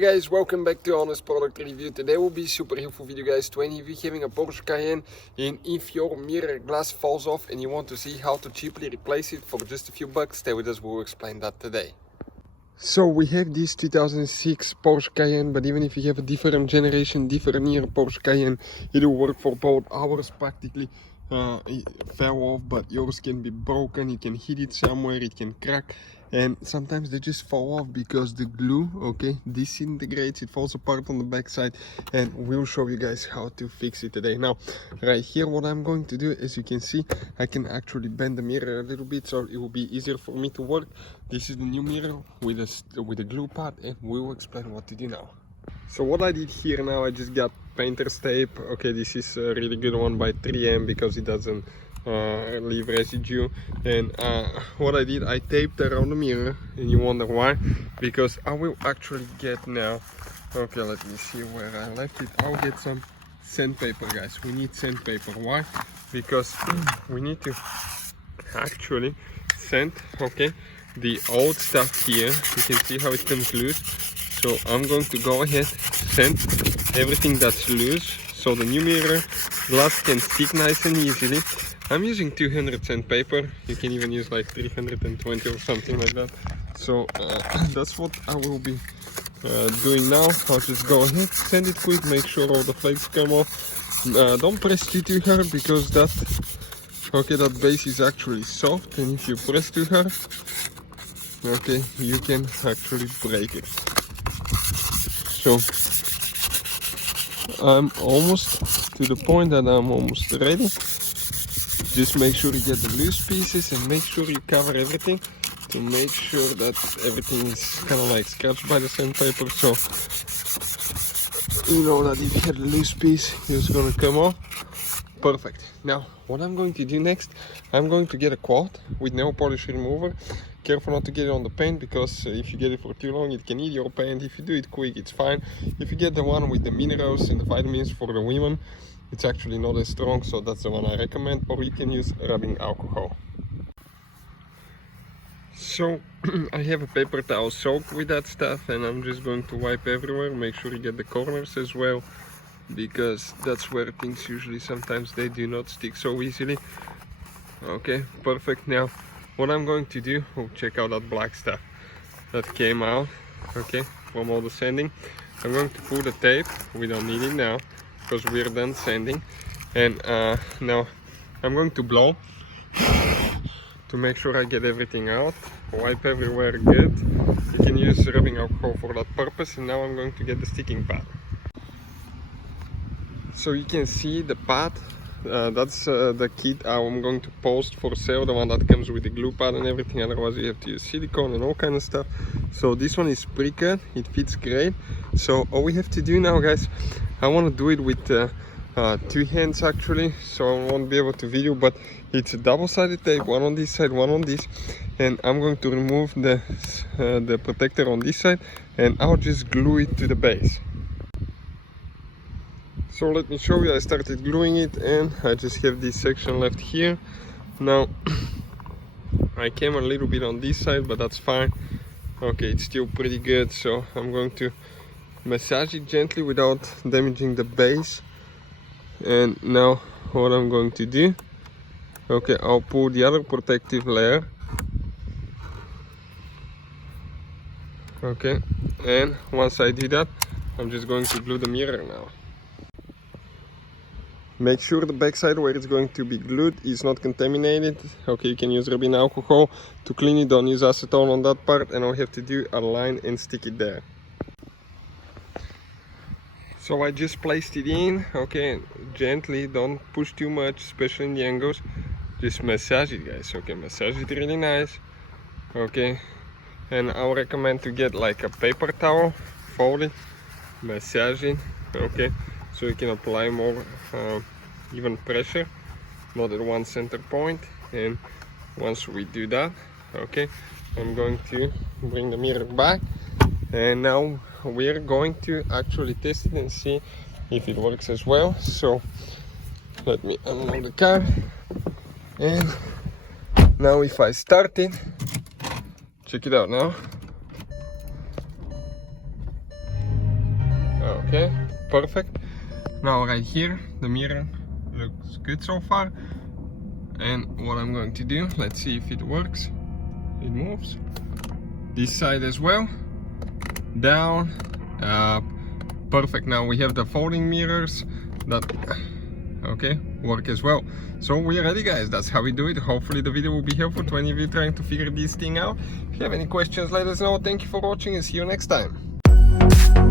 Hey guys, welcome back to Honest Product Review. Today will be super helpful video guys to any of you having a Porsche Cayenne, and if your mirror glass falls off and you want to see how to cheaply replace it for just a few bucks, stay with us, we'll explain that today. So we have this 2006 Porsche Cayenne, but even if you have a different generation, different year Porsche Cayenne, it will work for both. Ours practically it fell off, but yours can be broken, you can hit it somewhere, it can crack, and sometimes they just fall off because the glue, okay, disintegrates, it falls apart on the backside, and we'll show you guys how to fix it today. Now, right here, what I'm going to do, as you can see, I can actually bend the mirror a little bit so it will be easier for me to work. This is the new mirror with a glue pad, and we will explain what to do now. So what I did here now, I just got painter's tape. Okay, this is a really good one by 3M because it doesn't leave residue. And what I did, I taped around the mirror, and you wonder why? Because I will actually get now, okay, let me see where I left it. I'll get some sandpaper, guys. We need sandpaper. Why? Because we need to actually sand, okay, the old stuff here. You can see how it comes loose. So I'm going to go ahead, sand everything that's loose, so the new mirror glass can stick nice and easily. I'm using 200 sandpaper. You can even use like 320 or something like that. So that's what I will be doing now. I'll just go ahead, sand it quick, make sure all the flakes come off. Don't press too hard because that base is actually soft, and if you press too hard, okay, you can actually break it. So I'm almost to the point that I'm almost ready. Just make sure you get the loose pieces and make sure you cover everything to make sure that everything is kind of like scratched by the sandpaper. So you know that if you have a loose piece, it's gonna come off. Perfect. Now what I'm going to do next, I'm going to get a quad with nail polish remover. Careful not to get it on the paint, because if you get it for too long it can eat your paint. If you do it quick, it's fine. If you get the one with the minerals and the vitamins for the women, it's actually not as strong, so that's the one I recommend. Or you can use rubbing alcohol. So I have a paper towel soaked with that stuff, and I'm just going to wipe everywhere. Make sure you get the corners as well, because that's where things usually sometimes they do not stick so easily. Okay, perfect. Now what I'm going to do, check out that black stuff that came out, okay, from all the sanding. I'm going to pull the tape. We don't need it now because we're done sanding. And now I'm going to blow to make sure I get everything out. Wipe everywhere good. You can use rubbing alcohol for that purpose. And now I'm going to get the sticking pad. So you can see the pad. That's the kit I'm going to post for sale, the one that comes with the glue pad and everything. Otherwise you have to use silicone and all kind of stuff. So this one is pre-cut, it fits great. So all we have to do now, guys, I want to do it with two hands actually, so I won't be able to video, but it's a double-sided tape, one on this side, one on this, and I'm going to remove the protector on this side, and I'll just glue it to the base. So let me show you. I started gluing it, and I just have this section left here. Now I came a little bit on this side, but that's fine. Okay, it's still pretty good. So I'm going to massage it gently without damaging the base. And now what I'm going to do, okay, I'll pull the other protective layer. Okay, and once I do that, I'm just going to glue the mirror now. Make sure the backside where it's going to be glued is not contaminated. Okay, you can use rubbing alcohol to clean it. Don't use acetone on that part, and all you have to do, align and stick it there. So I just placed it in. Okay, gently, don't push too much, especially in the angles. Just massage it, guys. Okay, massage it really nice. Okay, and I would recommend to get like a paper towel, fold it, massage it. Okay, so you can apply more even pressure, not at one center point. And once we do that, okay, I'm going to bring the mirror back, and now we're going to actually test it and see if it works as well. So let me unload the car, and now if I start it, check it out now. perfect. Now right here, the mirror looks good so far. And what I'm going to do, let's see if it works. It moves. This side as well. Down, up. Perfect. Now we have the folding mirrors that work as well. So we're ready, guys. That's how we do it. Hopefully the video will be helpful to any of you trying to figure this thing out. If you have any questions, let us know. Thank you for watching and see you next time.